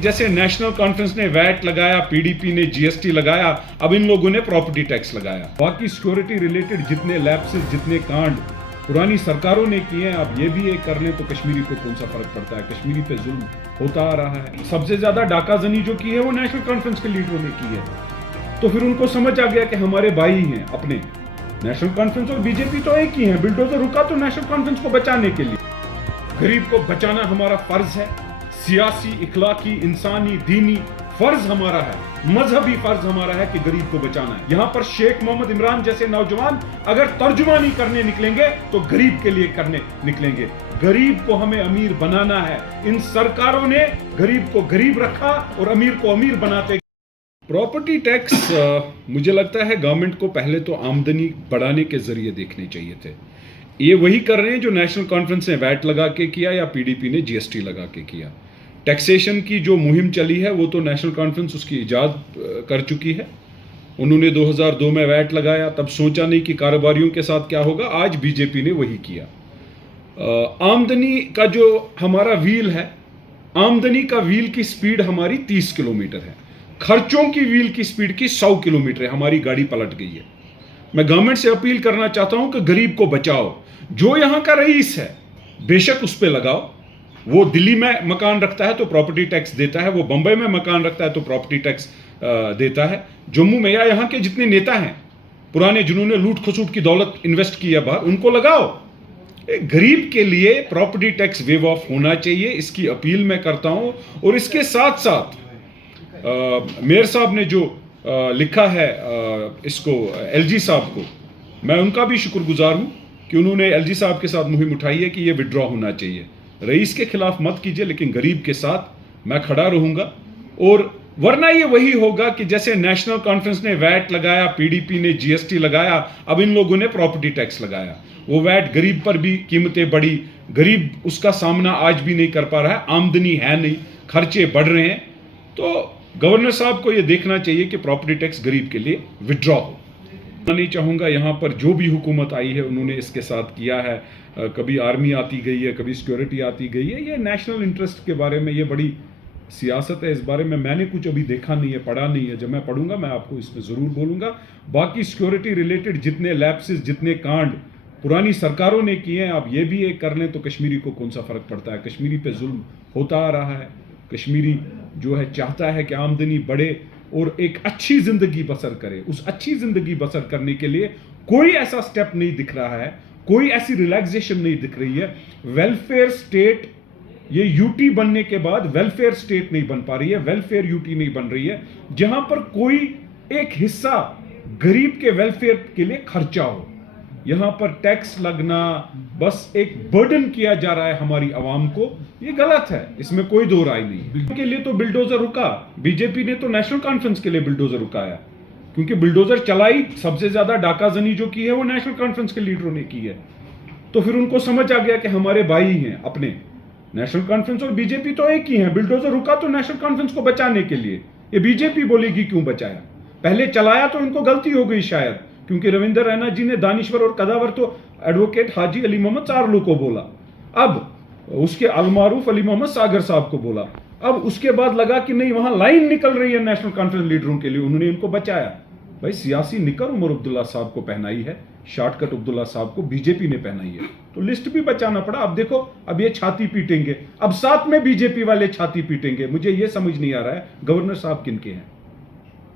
जैसे national conference ने VAT लगाया, पीडीपी ने जीएसटी लगाया, अब इन लोगों ने प्रॉपर्टी टैक्स लगाया। बाकी सिक्योरिटी रिलेटेड जितने लैप्सेस, जितने कांड पुरानी सरकारों ने किए हैं, अब ये भी एक कर लें तो कश्मीरी को कौन सा फर्क पड़ता है। कश्मीरी पे जुल्म होता आ रहा है। सबसे ज्यादा डाकाजनी जो की है वो नेशनल कॉन्फ्रेंस के लीडरों ने की है। तो फिर उनको समझ आ गया कि हमारे भाई हैं अपने। नेशनल कॉन्फ्रेंस और बीजेपी तो एक ही है। बिल्डोजर रुका तो नेशनल कॉन्फ्रेंस को बचाने के लिए। गरीब को बचाना हमारा फर्ज है। सियासी, इखलाकी, इंसानी, दीनी फर्ज हमारा है। मजहबी फर्ज हमारा है कि गरीब को बचाना है। यहां पर शेख मोहम्मद इमरान जैसे नौजवान अगर तर्जुमानी करने निकलेंगे तो गरीब के लिए करने निकलेंगे। गरीब को हमें अमीर बनाना है। इन सरकारों ने गरीब को गरीब रखा और अमीर को अमीर बनाते। प्रॉपर्टी टैक्स मुझे लगता है गवर्नमेंट को पहले तो आमदनी बढ़ाने के जरिए देखने चाहिए थे। ये वही कर रहे हैं जो नेशनल कॉन्फ्रेंस ने वैट लगा के किया या पीडीपी ने जीएसटी लगा के किया। टैक्सेशन की जो मुहिम चली है वो तो नेशनल कॉन्फ्रेंस उसकी इजाद कर चुकी है। उन्होंने 2002 में वैट लगाया, तब सोचा नहीं कि कारोबारियों के साथ क्या होगा। आज बीजेपी ने वही किया। आमदनी का जो हमारा व्हील है, आमदनी का व्हील की स्पीड हमारी 30 किलोमीटर है। खर्चों की व्हील की स्पीड की 100 किलोमीटर है। हमारी गाड़ी पलट गई है। मैं गवर्नमेंट से अपील करना चाहता हूं कि गरीब को बचाओ। जो यहां का रईस है बेशक उस पर लगाओ। वो दिल्ली में मकान रखता है तो प्रॉपर्टी टैक्स देता है, वो बंबई में मकान रखता है तो प्रॉपर्टी टैक्स देता है। जम्मू में या यहां के जितने नेता हैं पुराने जिन्होंने लूट खसूट की दौलत इन्वेस्ट की है बाहर, उनको लगाओ। गरीब के लिए प्रॉपर्टी टैक्स वेव ऑफ होना चाहिए, इसकी अपील मैं करता हूं। और इसके साथ साथ मेयर साहब ने जो लिखा है इसको एलजी साहब को, मैं उनका भी शुक्रगुजार हूं कि उन्होंने एलजी साहब के साथ मुहिम उठाई है कि ये विड्रॉ होना चाहिए। रईस के खिलाफ मत कीजिए, लेकिन गरीब के साथ मैं खड़ा रहूंगा। और वरना ये वही होगा कि जैसे नेशनल कॉन्फ्रेंस ने वैट लगाया, पीडीपी ने जीएसटी लगाया, अब इन लोगों ने प्रॉपर्टी टैक्स लगाया। वो वैट गरीब पर भी कीमतें बढ़ी, गरीब उसका सामना आज भी नहीं कर पा रहा है। आमदनी है नहीं, खर्चे बढ़ रहे हैं। तो गवर्नर साहब को यह देखना चाहिए कि प्रॉपर्टी टैक्स गरीब के लिए विड्रॉ हो। मैं नहीं चाहूंगा यहां पर जो भी हुकूमत आई है उन्होंने इसके साथ किया है। कभी आर्मी आती गई है, कभी सिक्योरिटी आती गई है। ये नेशनल इंटरेस्ट के बारे में ये बड़ी सियासत है। इस बारे में मैंने कुछ अभी देखा नहीं है, पढ़ा नहीं है। जब मैं पढ़ूंगा मैं आपको इस पर जरूर बोलूंगा। बाकी सिक्योरिटी रिलेटेड जितने लैप्सेस, जितने कांड पुरानी सरकारों ने किए हैं, अब ये भी एक कर लें तो कश्मीरी को कौन सा फर्क पड़ता है। कश्मीरी पे जुल्म होता आ रहा है। कश्मीरी जो है चाहता है कि आमदनी बढ़े और एक अच्छी जिंदगी बसर करे। उस अच्छी जिंदगी बसर करने के लिए कोई ऐसा स्टेप नहीं दिख रहा है, कोई ऐसी रिलैक्सेशन नहीं दिख रही है। वेलफेयर स्टेट, ये यूटी बनने के बाद वेलफेयर स्टेट नहीं बन पा रही है, वेलफेयर यूटी नहीं बन रही है, जहां पर कोई एक हिस्सा गरीब के वेलफेयर के लिए खर्चा हो। यहां पर टैक्स लगना बस एक बर्डन किया जा रहा है हमारी आवाम को। ये गलत है, इसमें कोई दो राय नहीं। के लिए तो बिल्डोजर रुका, बीजेपी ने तो नेशनल कॉन्फ्रेंस के लिए बिल्डोजर रुकाया, क्योंकि बिल्डोजर चलाई। सबसे ज्यादा डाकाजनी जो की है वो नेशनल कॉन्फ्रेंस के लीडरों ने की है। तो फिर उनको समझ आ गया कि हमारे भाई हैं अपने। नेशनल कॉन्फ्रेंस और बीजेपी तो एक ही है। बिल्डोजर रुका तो नेशनल कॉन्फ्रेंस को बचाने के लिए। ये बीजेपी बोलेगी क्यों बचाया। पहले चलाया तो इनको गलती हो गई शायद, क्योंकि रविंदर रैना जी ने दानिश्वर और कदावर तो एडवोकेट हाजी अली मोहम्मद चारलू को बोला, अब उसके अलमारूफ अली मोहम्मद सागर साहब को बोला। अब उसके बाद लगा कि नहीं, वहां लाइन निकल रही है नेशनल कॉन्फ्रेंस लीडरों के लिए, उन्होंने इनको बचाया। भाई सियासी निकर उमर अब्दुल्ला साहब को पहनाई है, शॉर्टकट अब्दुल्ला साहब को बीजेपी ने पहनाई है, तो लिस्ट भी बचाना पड़ा। अब देखो, अब ये छाती पीटेंगे, अब साथ में बीजेपी वाले छाती पीटेंगे। मुझे ये समझ नहीं आ रहा है गवर्नर साहब किनके हैं,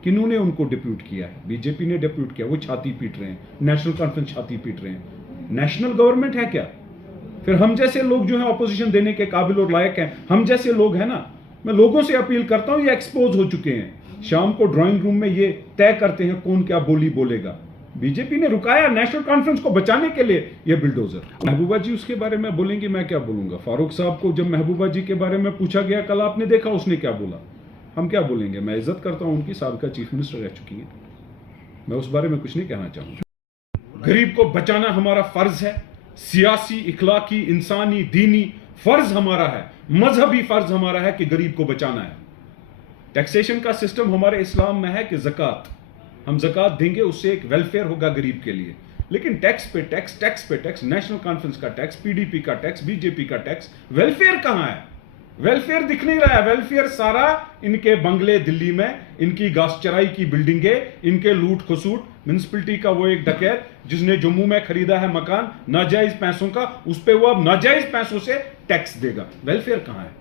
किन्होंने उनको डिप्यूट किया है। बीजेपी ने डिप्यूट किया, वो छाती पीट रहे हैं। नेशनल कॉन्फ्रेंस छाती पीट रहे हैं। नेशनल गवर्नमेंट है क्या? फिर हम जैसे लोग जो है ऑपोजिशन देने के काबिल और लायक हैं, हम जैसे लोग हैं ना। मैं लोगों से अपील करता हूं, ये एक्सपोज हो चुके हैं। शाम को ड्राइंग रूम में ये तय करते हैं कौन क्या बोली बोलेगा। बीजेपी ने रुकाया नेशनल कॉन्फ्रेंस को बचाने के लिए ये बिल्डोजर। महबूबा जी उसके बारे में बोलेंगे, मैं क्या बोलूंगा। फारूक साहब को जब महबूबा जी के बारे में पूछा गया कल, आपने देखा उसने क्या बोला। हम क्या बोलेंगे। मैं इज्जत करता हूं उनकी, साबिका चीफ मिनिस्टर रह चुकी हैं, मैं उस बारे में कुछ नहीं कहना चाहूंगा। गरीब को बचाना हमारा फर्ज है। सियासी, इखलाकी, इंसानी, दीनी फर्ज हमारा है। मजहबी फर्ज हमारा है कि गरीब को बचाना है। टैक्सेशन का सिस्टम हमारे इस्लाम में है कि ज़कात, हम ज़कात देंगे, उससे एक वेलफेयर होगा गरीब के लिए। लेकिन टैक्स पे टैक्स, टैक्स पे टैक्स, नेशनल कॉन्फ्रेंस का टैक्स, पीडीपी का टैक्स, बीजेपी का टैक्स, वेलफेयर कहां है। वेलफेयर दिख नहीं रहा है। वेलफेयर सारा इनके बंगले दिल्ली में, इनकी घासचराई की बिल्डिंगें, इनके लूट खसूट। म्युनिसिपैलिटी का वो एक डकैत जिसने जम्मू में खरीदा है मकान नाजायज पैसों का, उस पे वो अब नाजायज पैसों से टैक्स देगा। वेलफेयर कहां है?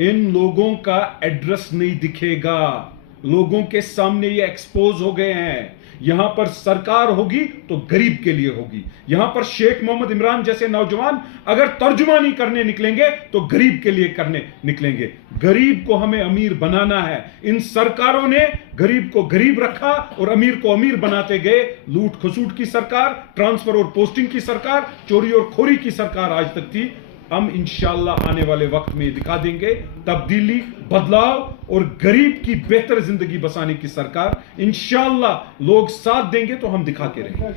इन लोगों का एड्रेस नहीं दिखेगा। लोगों के सामने ये एक्सपोज हो गए हैं। यहां पर सरकार होगी तो गरीब के लिए होगी। यहां पर शेख मोहम्मद इमरान जैसे नौजवान अगर तर्जुमानी करने निकलेंगे तो गरीब के लिए करने निकलेंगे। गरीब को हमें अमीर बनाना है। इन सरकारों ने गरीब को गरीब रखा और अमीर को अमीर बनाते गए। लूट खसूट की सरकार, ट्रांसफर और पोस्टिंग की सरकार, चोरी और खोरी की सरकार आज तक थी। हम इंशाअल्लाह आने वाले वक्त में दिखा देंगे तब्दीली, बदलाव और गरीब की बेहतर जिंदगी बसाने की सरकार। इंशाअल्लाह लोग साथ देंगे तो हम दिखा के रहेंगे।